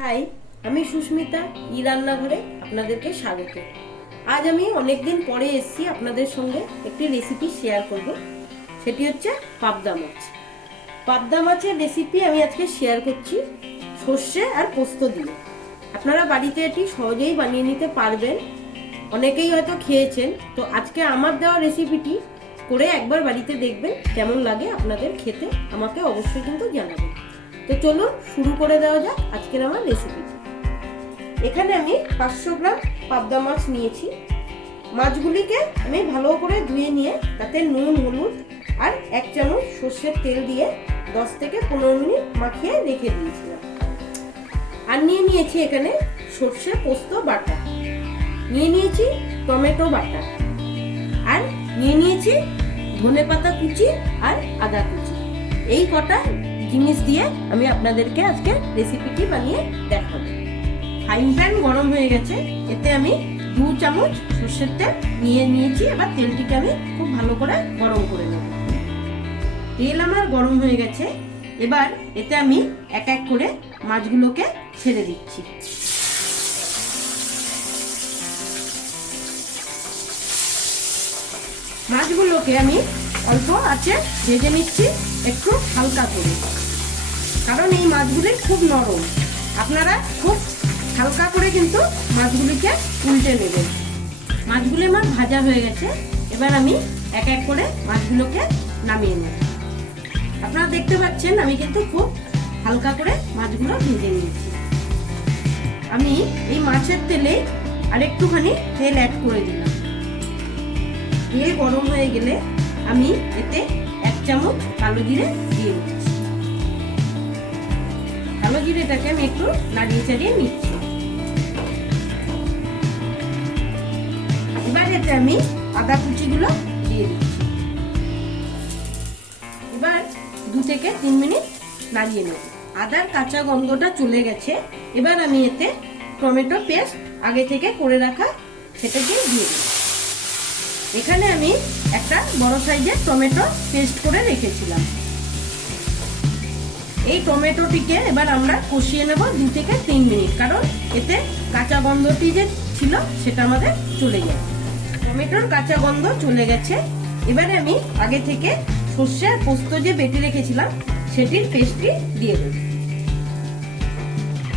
High, আমি সুস্মিতা ই রান্নাঘরে আপনাদেরকে স্বাগত। আজ আমি অনেকদিন পরে এসেছি আপনাদের সঙ্গে একটি রেসিপি শেয়ার করব। সেটি হচ্ছে পাবদা মাছ। পাবদা মাছের রেসিপি আমি আজকে শেয়ার করছি সর্ষে আর পোস্ত দিয়ে। আপনারা বাড়িতে এটি সহজেই বানিয়ে নিতে পারবেন। অনেকেই হয়তো খেয়েছেন, তো আজকে আমার দেওয়া রেসিপিটি করে একবার বাড়িতে দেখবেন কেমন লাগে আপনাদের খেতে। আমাকে অবশ্যই কিন্তু জানাবেন। তো চলুন শুরু করে দেওয়া যাক আজকের আমার রেসিপি। এখানে আমি 500 গ্রাম পাবদা মাছ নিয়েছি। মাছগুলিকে আমি ভালো করে ধুয়ে নিয়ে তাতে নুন, হলুদ আর 1 চামচ সর্ষের তেল দিয়ে 10 থেকে 15 মিনিট মাখিয়ে রেখে দিয়েছিলাম। আর নিয়ে নিয়েছি এখানে সর্ষে পোস্ত বাটা, নিয়ে নিয়েছি টমেটো বাটা, আর নিয়ে নিয়েছি ধনেপাতা কুচি আর আদা কুচি। এই কটা জিনিস দিয়ে আমি আপনাদেরকে আজকে রেসিপিটি বানিয়ে দেখাবো। ফ্রাইং প্যান গরম হয়ে গেছে, এতে আমি 2 চামচ সর্ষের তেল নিয়ে নিয়েছি। এবার তেলটিকে আমি খুব ভালো করে গরম করে নেব। তেল আমার গরম হয়ে গেছে, এবার এতে আমি এক এক করে মাছগুলোকে ছেড়ে দিচ্ছি। মাছগুলোকে আমি অল্প আঁচে ভেজে নিচ্ছি, একটু হালকা করে, কারণ এই মাছগুলি খুব নরম। আপনারা খুব হালকা করে কিন্তু মাছগুলিকে উল্টে নেবেন। মাছগুলি আমার ভাজা হয়ে গেছে, এবার আমি এক এক করে মাছগুলোকে নামিয়ে নেব। আপনারা দেখতে পাচ্ছেন আমি কিন্তু খুব হালকা করে মাছগুলো ভেজে নিয়েছি। আমি এই মাছের তেলে আরেকটুখানি তেল অ্যাড করে দিলাম। তেল গরম হয়ে গেলে আমি এতে 1 চামচ কালো জিরে দিয়ে দিচ্ছি। কালো জিরেটাকে আমি একটু নাড়িয়ে চাড়িয়ে নিচ্ছি। এবার এতে আমি আদা কুচিগুলো দিয়ে দিচ্ছি। এবার 2 থেকে 3 মিনিট নাড়িয়ে নেব। আদার কাঁচা গন্ধটা চলে গেছে। এবার আমি এতে টমেটো পেস্ট আগে থেকে করে রাখা সেটাকে দিয়ে দিই। এখানে আমি একটা বড় সাইজের টমেটো পেস্ট করে রেখেছিলাম। এই টমেটোটিকে এবার আমরা কষিয়ে নেব 2 থেকে 3 মিনিট, কারণ এতে কাঁচা গন্ধটি যে ছিল সেটা আমাদের চলে যায়। টমেটোর কাঁচা গন্ধ চলে গেছে। এবারে আমি আগে থেকে সর্ষে আর পোস্ত যে বেটে রেখেছিলাম সেটির পেস্টটি দিয়ে দেব।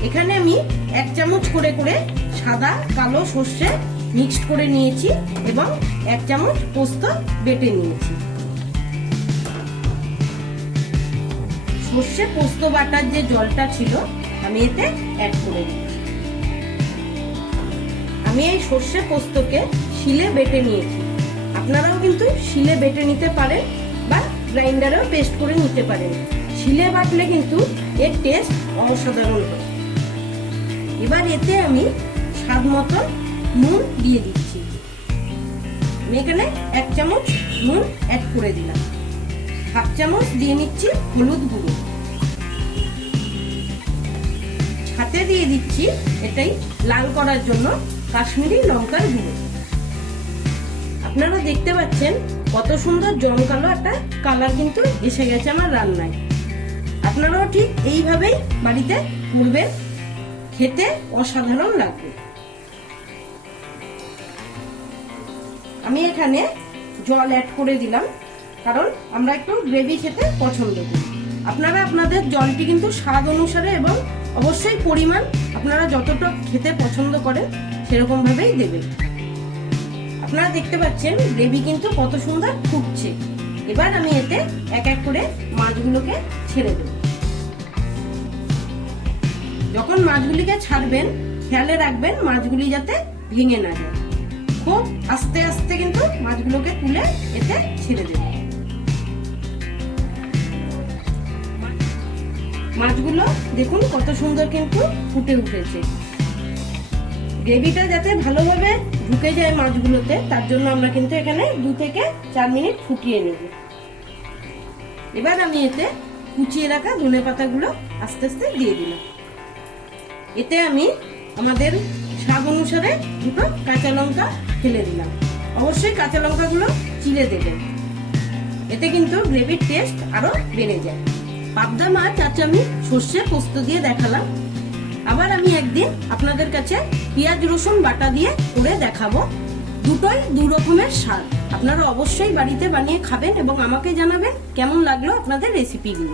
এখানে আমি 1 চামচ করে করে সাদা কালো সর্ষে মিক্সড করে নিয়েছি এবং 1 চামচ পোস্ত বেটে নিয়েছি। সর্ষে পোস্ত বাটার যে জলটা ছিল আমি এতে অ্যাড করে দিচ্ছি। আমি এই সর্ষে পোস্তকে শিলে বেটে নিয়েছি। আপনারাও কিন্তু শিলে বেটে নিতে পারেন বা গ্রাইন্ডারেও পেস্ট করে নিতে পারেন। শিলে বাটলে কিন্তু এর টেস্ট অসাধারণ হয়। এবার এতে আমি স্বাদ মতো নুন দিয়ে দিচ্ছি। আমি এখানে 1 চামচ নুন অ্যাড করে দিলাম। 1/2 চামচ দিয়ে নিচ্ছি হলুদ গুঁড়ো, সাথে দিয়ে দিচ্ছি এটাই লাল করার জন্য কাশ্মীরি লঙ্কার গুঁড়ো। আপনারা দেখতে পাচ্ছেন কত সুন্দর জমকালো একটা কালার কিন্তু এসে গেছে আমার রান্নায়। আপনারাও ঠিক এইভাবেই বাড়িতে করবেন, খেতে অসাধারণ লাগবে। আমি এখানে জল অ্যাড করে দিলাম, কারণ আমরা একটু গ্রেভি খেতে পছন্দ করি। আপনারা আপনাদের জলটি কিন্তু স্বাদ অনুসারে এবং অবশ্যই পরিমাণ আপনারা যতটা খেতে পছন্দ করেন সেরকম ভাবেই দেবেন। আপনারা দেখতে পাচ্ছেন গ্রেভি কিন্তু কত সুন্দর ফুটছে। এবার আমি এতে এক এক করে মাছগুলোকে ছেড়ে দেব। যখন মাছগুলিকে ছাড়বেন খেয়ালে রাখবেন মাছগুলি যাতে ভেঙে না যায়। খুব আস্তে আস্তে কিন্তু মাছগুলোকে তুলে এতে ছেড়ে দেব। মাছগুলো দেখুন কত সুন্দর কিন্তু ফুটে উঠেছে। গ্রেভিটা যাতে ভালোভাবে ঢুকে যায় মাছগুলোতে, তার জন্য আমরা কিন্তু এখানে 2 থেকে 4 মিনিট ফুটিয়ে নেব। এবার আমি এতে কুচিয়ে রাখা ধনেপাতাগুলো আস্তে আস্তে দিয়ে দিলাম। এতে আমি আমাদের স্বাদ অনুসারে 2টো কাঁচা লঙ্কা ফেলে দিলাম। অবশ্যই কাঁচা লঙ্কাগুলো চিড়ে দেবেন, এতে কিন্তু গ্রেভির টেস্ট আরো বেড়ে যায়। পাবদা মাছ আজ আমি সর্ষে পোস্ত দিয়ে দেখালাম। আবার আমি একদিন আপনাদের কাছে পেঁয়াজ রসুন বাটা দিয়ে করে দেখাবো। দুটোই দু রকমের স্বাদ। আপনারা অবশ্যই বাড়িতে বানিয়ে খাবেন এবং আমাকে জানাবেন কেমন লাগলো আপনাদের রেসিপিগুলো।